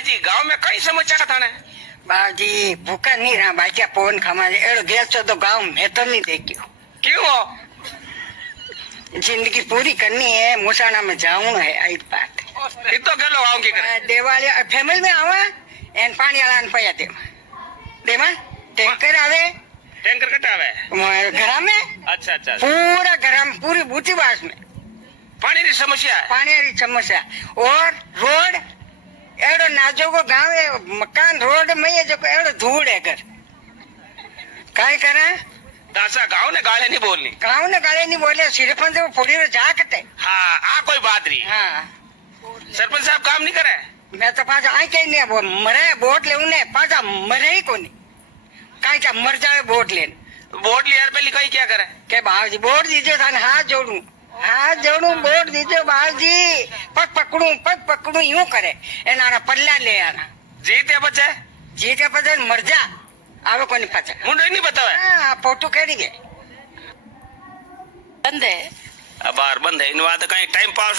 बाजी गांव में कई समस्या था ने बाजी भूखा नहीं रहा बाजी फोन खमा एड़ो गैस तो गाँव में तो नहीं देखियो क्यों हो जिंदगी पूरी करनी है मुसाना में जाऊं है आई बात तो गेलो गांव की करे देवाली फैमिली में आवा एन पानी वाला पया देमा टैंकर आवे टैंकर कटावे घर में अच्छा अच्छा पूरा घर में पूरी बूटी बास में पानी की समस्या है पानी की समस्या और रोड एड़ो नाजो को गाँव है मकान रोड में ये जो एड़ो धूड़ है घर काय करे दासा गांव ने गाले नहीं बोलनी गाँव ने गाले नहीं बोले सिरपंच वो फोड़ी रो जाकते हाँ आ कोई बात नहीं हाँ सरपंच साहब काम नहीं करे मैं तो पाछा आई कहीं नहीं वो मरे बोट ले उन्हें पाछा मरे ही कोनी काई चा मर जावे बोट लेने वोट लिया पहले कहीं क्या करे के बाबूजी बोट दीजिए थाने हाथ जोड़ू बोट दीजिए बाबूजी पग पकड़ू यूं करे एना पल्ला ले आना जीते बचे जीते पचे मर जा आवे कोनी पाछा मुंडो नहीं बतावे हाँ फोटो केड़ी गए बंद है अब बार बंद है इन बात कहीं टाइम पास